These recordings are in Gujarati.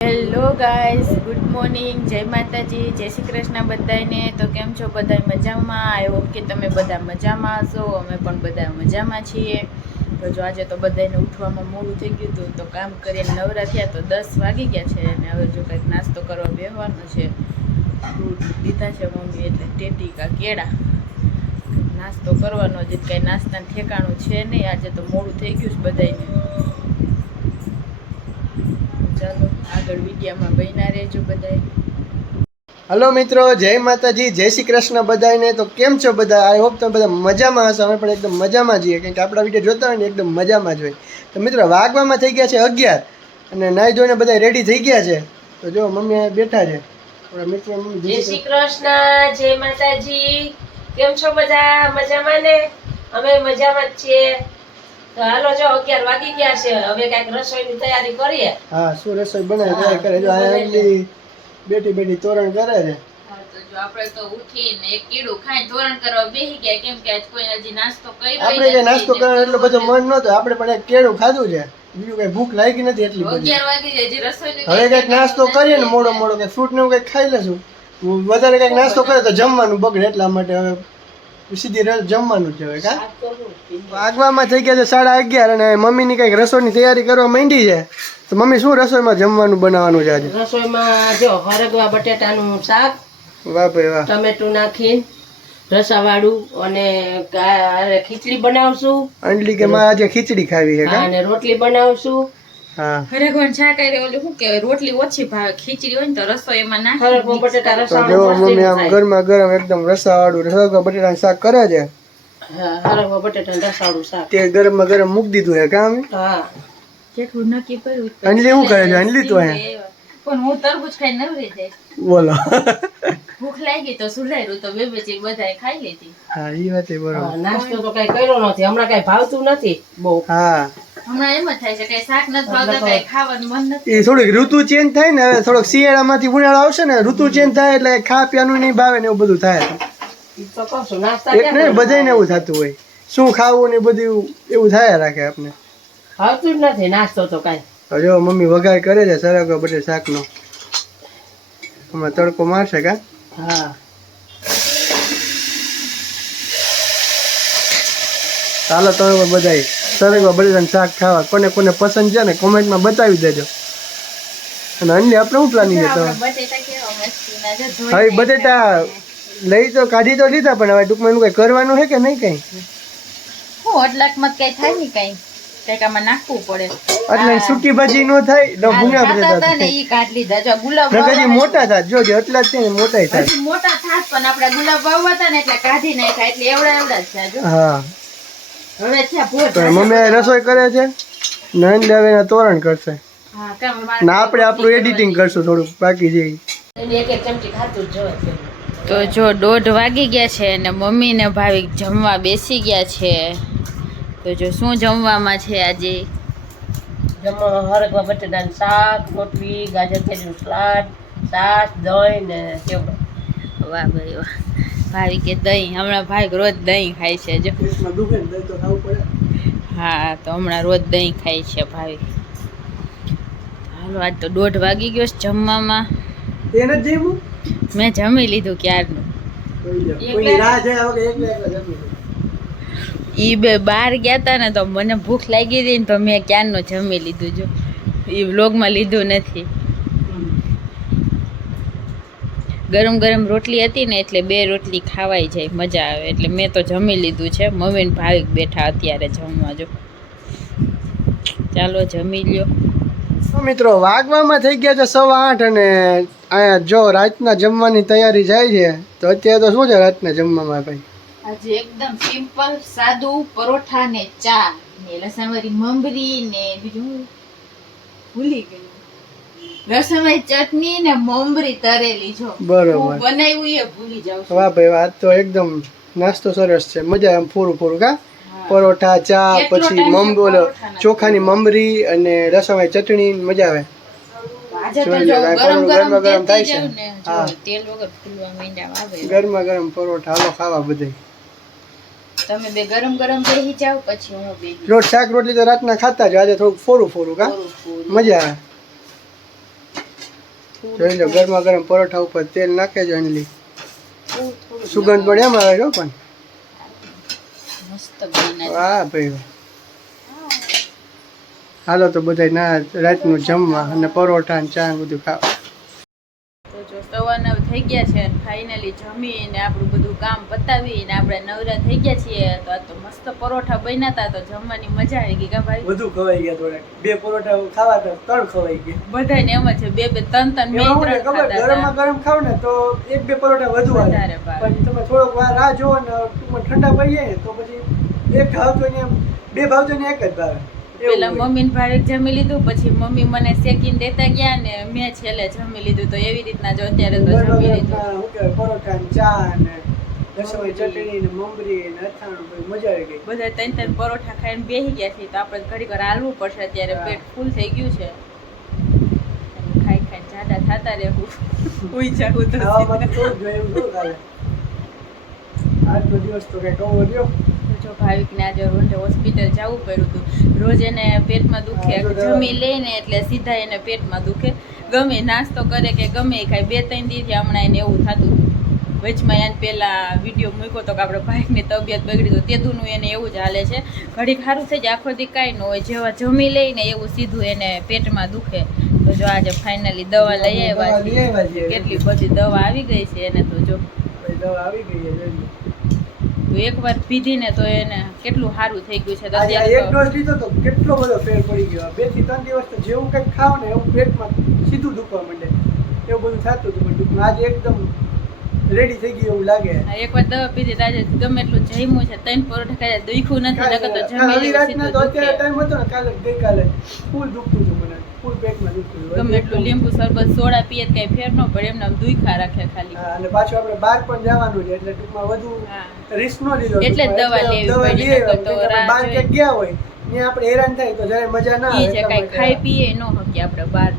હેલો ગાઈઝ, ગુડ મોર્નિંગ, જય માતાજી, જય શ્રી કૃષ્ણ બધાને. તો કેમ છો બધા? મજામાં? આઈ હોપ કે તમે બધા મજામાં હશો. અમે પણ બધા મજામાં છીએ. તો જો આજે તો બધાને ઉઠવામાં મોડું થઈ ગયું હતું, તો કામ કરીને નવરા થયા તો 10 વાગી ગયા છે. અને હવે જો કંઈક નાસ્તો કરવા બેસવાનો છે. ફ્રૂટ લીધા છે મમ્મી, એટલે ટેટી કા કેળા નાસ્તો કરવાનો. જ કંઈ નાસ્તાનું ઠેકાણું છે નહીં. આજે તો મોડું થઈ ગયું છે બધાને. ચાલો આગળ વિડીયોમાં બન્યા રહેજો બધાય. હલો મિત્રો, જય માતાજી, જય શ્રી કૃષ્ણ બધાને. તો કેમ છો બધા? આઈ હોપ તમે બધા મજામાં હશો. અમે પણ એકદમ મજામાં છીએ, કારણ કે આપણા વિડીયો જોતા હોય ને એકદમ મજામાં જ હોય. તો મિત્રો, વાગવામાં થઈ ગયા છે 11 અને નાઈ ધોઈને બધા રેડી થઈ ગયા છે. તો જો મમ્મી બેઠા છે. આપણા મિત્રો જય શ્રી કૃષ્ણ, જય માતાજી. કેમ છો બધા? મજામાં ને? અમે મજામાં જ છીએ. તો હાલો, જો 11 વાગી ગયા છે. હવે કઈક રસોઈની તૈયારી કરીએ. હા, શું રસોઈ બનાવે તૈયાર કરે. જો આ એટલી બેઠી બેઠી તોરણ કરે છે. આપણે તો ઉઠીને એક કીડું ખાઈને તોરણ કરવા બેસી ગયા, કેમ કે આજ કોઈ હજી નાસ્તો કર્યો આપણે જે નાસ્તો કરવાનો એટલો બધો મન નહોતો. આપણે પણ એક કેળું ખાધું છે, બીજું કઈ ભૂખ લાગી નથી એટલી બધી. 11 વાગી જાય, હજી રસોઈની હવે કઈક નાસ્તો કરીએ ને મોડો મોડો, કઈક ફ્રૂટ ને એવું કઈક ખાઈ લેશું. વધારે કઈક નાસ્તો કરે તો જમવાનું બગડે, એટલા માટે હવે સીધી જમવાનું જ હવે. કા વાગવામાં થઈ ગયા છે 11:30 અને મમ્મીની કઈક રસોઈની તૈયારી કરવા માંડી છે. તો મમ્મી, શું રસોઈમાં જમવાનું બનાવવાનું છે આજે? રસોઈમાં જો હરગવા બટેટાનું શાક, વાહ ભાઈ વાહ, ટમેટું નાખીને રસાવાળું, અને ખીચડી બનાવશું. અંડલી કે મારે આજે ખીચડી ખાવી છે. કા અને રોટલી બનાવશું. હા, હરેગોન શાક આરે ઓલું શું કહેવાય, રોટલી ઓછી ભાવે, ખીચડી હોય ને તો રસોઈ એમાં નાખી હરગવા બટેટા તો જો રસાવાળું મમ્મી આમ ગરમા ગરમ એકદમ રસાવાળું રસા બટેટાનું શાક કરે છે. હરગવા બટેટાનું રસાવાળું શાક. તે ગરમમાં ગરમ મૂકી દીધું છે. કામ હા, જેટલું નક્કી કર્યું અંડલી શું કરે છે? અંડલી તો હે પણ હું તરબૂચ ખાઈને નવરી જાય. બોલો. ભૂખ લાગી તો સુધાર્યું તો બે ચીર બધાએ ખાઈ લીધી. હા, એ વાત બરોબર. નાસ્તો તો કઈ કર્યો નથી હમણાં, કઈ ભાવતું નથી બહુ. હા, હમણાં એમ જ થાય છે, કઈ શાક નથી ભાવતા, કઈ ખાવાનું મન નથી. એ થોડીક ઋતુ ચેન્જ થાય ને, હવે થોડોક શિયાળામાંથી ઉનાળો આવશે ને, ઋતુ ચેન્જ થાય એટલે ખા પીવાનું નહીં ભાવે ને એવું બધું થાય. તો કહું છું, નાસ્તા એક ને બધાને એવું થતું હોય, શું ખાવું ને બધું એવું થાય રાખે આપણે. ભાવતું જ નથી નાસ્તો તો કઈ. જો મમ્મી વઘાર કરે છે સરગવા બટેટા શાકનો. હમણાં તડકો મારશે. કા હા, ચાલો તમે બધાય સરગવા બટેટાનું શાક ખાવા કોને કોને પસંદ છે ને કોમેન્ટમાં બતાવી દેજો. અને અન્ય આપણે શું પ્લાનિંગ છે? બટેટા કેવા મસ્તીના છે, હવે બટેટા લઈ તો કાઢી તો લીધા, પણ હવે ટૂંકમાં એનું કઈ કરવાનું છે કે નહીં? કઈ હું અટલાકમાં કઈ થાય ને, કઈ કઈક આમાં નાખવું પડે એટલે સૂકી ભાજી નો થાય ન ભૂંગળા બટેટા ને ઈ કાઢ લીધા. જો ગુલાબ હજી મોટા થાય, જોજો એટલા જ છે ને મોટા થાય. હજી મોટા થાત, પણ આપણે ગુલાબ વાવવા હતા ને એટલે કાઢી નાખ્યા, એટલે એવડા એવડા જ છે. જો હા, હવે છે ભોર. તો મમ્મી રસોઈ કરે છે, નંદ હવે એના તોરણ કરશે. હા, કેમ ને આપણે આપણું એડિટિંગ કરશું થોડુંક બાકી છે. એક એક ચમચી ખાતું જ જોવે. તો જો 1:30 વાગી ગયા છે અને મમ્મી ને ભાવિક જમવા બેસી ગયા છે. તો જો શું જમવામાં છે આજે? જમવામાં હરગવા બટેટાનું શાક, રોટલી, ગાજર કેરીનું સલાડ, છાશ, દહીં ને સેવડો. વાહ ભાઈ વાહ, ભાવિકે દહીં, હમણાં ભાવિક રોજ દહીં ખાય છે. જો પેટમાં દુખે ને દહીં તો ખાવું પડે. હા, તો હમણાં રોજ દહીં ખાય છે ભાવિક. હાલો, આજ તો 1:30 વાગી ગયો છે જમવામાં. એને જ જઈવું મેં જમી લીધું ક્યારનું. કોઈની રાહ જોયા વગર એકલા એકલા જમી લે. ઈ બે બહાર ગયા હતા ને, તો મને ભૂખ લાગી હતી ને, તો મેં ક્યારનું જમી લીધું. જો એ વ્લોગમાં લીધું નથી. ગરમ ગરમ રોટલી હતી ને, એટલે 2 રોટલી ખાવાઈ જાય, મજા આવે. એટલે મેં તો જમી લીધું છે. મમ્મી ને ભાવિક બેઠા અત્યારે જમવા. જો ચાલો જમી લ્યો. મિત્રો, વાગવામાં થઈ ગયા છે 8:15 અને અહીંયા જો રાતના જમવાની તૈયારી જાય છે. તો અત્યારે તો શું છે રાતના જમવામાં ભાઈ? આજે એકદમ સિમ્પલ સાદું પરોઠા ને ચા ને લસણવાળી મમરી ને બીજું ભૂલી ગઈ, લસણવાળી ચટણી ને મમરી તરેલી. જો બરોબર બનાવ્યું એ ભૂલી જાવ. વાહ ભાઈ વાહ, તો એકદમ નાસ્તો સરસ છે, મજા આમ ફોરું ફોરું. કા પરોઠા, ચા, પછી બોલો ચોખાની મમરી અને લસણવાળી ચટણી, મજા આવે. આજે તો જો ગરમ ગરમ થાય છે. હા, તેલ વગર ફૂલવા માંડ્યા. આવે ગરમા ગરમ પરોઠા, હાલો ખાવા બધે. તમે બે ગરમ ગરમ બેસી જાવ, પછી હું બેસી. શાક રોટલી તો રાતના ખાતા જ, આજે થોડુંક ફોરું ફોરું. કા મજા આવે. જોઈ લો ગરમા ગરમ પરોઠા ઉપર તેલ નાખે છે અંજલી. સુગંધ પણ એમ આવે છે પણ. મસ્ત બને. વાહ ભાઈ વાહ. હાલો તો બધા ના રાતનું જમવા અને પરોઠા ને ચા ને બધું ખાવા. તો જો 9:15 થઈ ગયા છે ફાઇનલી જમીને આપણું બધું કામ પતાવીને આપણે નવરા થઈ ગયા છીએ. તો આ તો મસ્ત પરોઠા બન્યા હતા તો જમવાની મજા આવી ગઈ કા ભાઈ. બધું ખવાઈ ગયા થોડા. 2 પરોઠા ખાવા તો 3 ખવાઈ ગયા. બધાને એમ જ છે 2 3 મેં 3 ખાધા ગરમમાં ગરમ ખાવ ને તો 1-2 પરોઠા વધુ આવે. વધારે ભાવે. પણ તમે થોડોક વાર રાહ જોવો ને ટૂંકમાં ઠંડા પડી જાય ને તો પછી એક ભાવતો ને 2 ભાવતો ને એક જ ભાવે. પેલા મમ્મી ને ભાવે જમી લીધું પછી મમ્મી મને શેકીને દેતા ગયા ને મેં છેલ્લે જમી લીધું. તો એવી રીતના જો અત્યારે તો જમી લીધું. પરોઠા ને ચા ને લસણની ચટણી ને મમરી ને અથાણું બધું મજા આવી ગઈ. બધા 3 પરોઠા ખાઈને બેસી ગયા છે તો આપણે ઘડીક વાર હાલવું પડશે. અત્યારે પેટ ફૂલ થઈ ગયું છે. ખાઈ ખાઈને જાડા થતા રહેવું. ઉઈ જાવું તો ખાવામાં તો થોડું જોઈએ એવું થોડું ચાલે. આજનો દિવસ તો કઈ કહો રહ્યો. જો ભાવિકને આજે રોજ હોસ્પિટલ જવું પડ્યું હતું. રોજ એને પેટમાં દુખે જમી લઈને એટલે સીધા એને પેટમાં દુખે. ગમે નાસ્તો કરે કે ગમે એ ખાય. 2-3 દીથી હમણાં એને એવું થતું. વચમાં એને પેલા વિડીયો મૂક્યો તો કે આપણે ભાઈની તબિયત બગડી તો તેદુનું એને એવું જ હાલે છે. ઘડીક સારું થઈ જાય આખો દી કાંઈ ન હોય. જેવા જમી લઈને એવું સીધું એને પેટમાં દુખે. તો જો આજે ફાઇનલી દવા લઈ આવ્યા છે. કેટલી બધી દવા આવી ગઈ છે એને તો જો દવા આવી ગઈ છે. એકવાર પીધી ને તો એને કેટલું સારું થઈ ગયું છે. તો એક ડોઝ લીધો તો કેટલો બધો ફેર પડી ગયો. 2 થી 3 દિવસ તો જેવું કંઈક ખાવ ને એવું પેટમાં સીધું દુખવા માંડે એવું બધું થતું હતું. પણ ટૂંકમાં આજે એકદમ રેડી થઈ ગયું એવું લાગે. એકવાર દવા પીધી તો આજે ગમે એટલું જમ્યું છે 3 પરોઠા ખાયા દુખ્યું નથી. નકર તો જમી લેવું સીધું તો દુખે. અત્યારે ટાઈમ હતો ને કાલે ગઈકાલે ફૂલ દુખતું હતું મને. ફૂલ પેટમાં દુખતું હતું. ગમે એટલું લીંબુ શરબત સોડા પીએ તો કઈ ફેર ન પડે. એમને આમ દુખ્યા રાખે ખાલી. હા, અને પાછું આપણે બહાર પણ જવાનું છે એટલે ટૂંકમાં વધુ હા. રિસ્ક ન લીધો. એટલે જ દવા લેવી દવા પડી. લઈએ નકર તો આપણે રાહ બહાર ક્યાંક ગયા હોય ને આપણે હેરાન થાય તો જ્યારે મજા ના ઈ છે આવે. કઈ ખાઈ પીએ ન હકી આપણે બહાર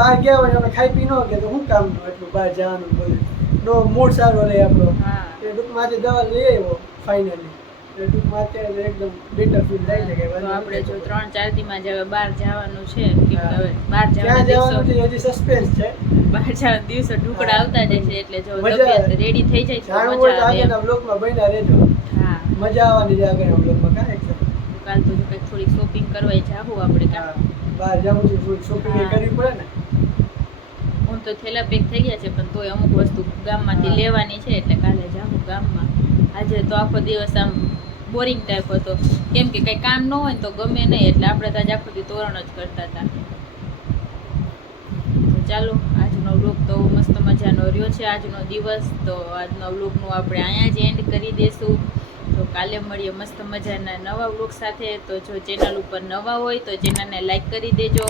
બહાર ગયા હોય ને આપણે ખાઈ પી ન કે તો શું કામનું એટલું બહાર જવાનું બધું નો મૂડ સારો રહે આપણો. હા એ ટૂંકમાં આજે દવા લઈ આવ્યો ફાઇનલી. એટલે ટૂંકમાં અત્યારે એકદમ બેટર ફીલ થાય છે કે તો આપણે જો 3-4 દીમાં જ હવે બહાર જવાનું છે. કેમ કે હવે બહાર ક્યાં જવાના જવાનું દિવસો છે હજી સસ્પેન્સ છે. બહાર જવાના દિવસો ઢુકડા આવતા જાય છે એટલે જો મજા તબિયત આવે. રેડી થઈ જાય જાણવું તો હોય મજા તો આવે એમ. આગળના બ્લોગમાં બન્યા રહેજો. હા મજા આવવાની છે આગળના બ્લોગમાં. કાંઈ છે કાલ તો જો કંઈક થોડીક શોપિંગ કરવા જાવું આપણે કાં. હા, બહાર જવું છે થોડી શોપિંગ હા. કરવી પડે ને. હું તો થેલા પેક થઈ ગયા છે પણ તોય અમુક વસ્તુ ગામમાંથી હા. લેવાની છે એટલે કાલે જાઉં ગામમાં. આજે તો આખો દિવસ આમ બોરિંગ ટાઈપ હતો. કેમ કે કંઈ કામ ન હોય ને તો ગમે નહીં એટલે આપણે તો આજે આખો દી તોરણ જ કરતા હતા. તો ચાલો આજનો વ્લોગ તો મસ્ત મજાનો રહ્યો છે આજનો દિવસ. તો આજનો વ્લોગનું આપણે અહીંયા જ એન્ડ કરી દઈશું. તો કાલે મળીએ મસ્ત મજાના નવા વ્લોગ સાથે. તો જો ચેનલ ઉપર નવા હોય તો ચેનલને લાઈક કરી દેજો,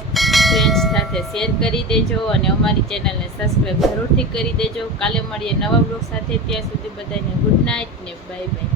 ફ્રેન્ડ્સ સાથે શેર કરી દેજો અને અમારી ચેનલને સબસ્ક્રાઈબ જરૂરથી કરી દેજો. કાલે મળીએ નવા વ્લોગ સાથે. ત્યાં સુધી બધાને ગુડ નાઇટ ને બાય બાય.